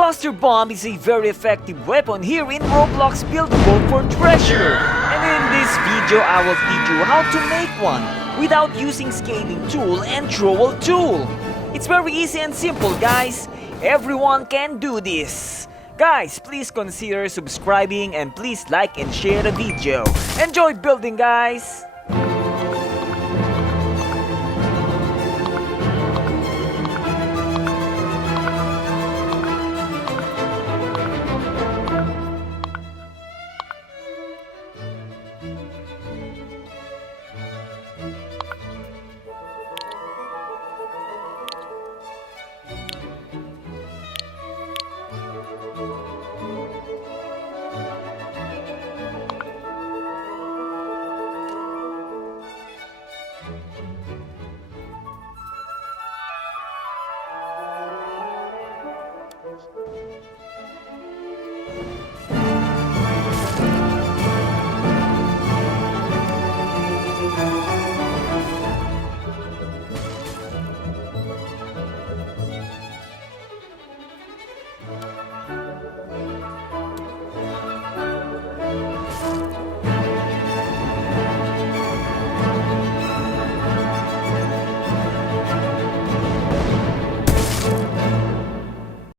Cluster bomb is a very effective weapon here in Roblox Build Boat for Treasure. And in this video, I will teach you how to make one without using scaling tool and trowel tool. It's very easy and simple, guys. Everyone can do this. Guys, please consider subscribing and please like and share the video. Enjoy building, guys!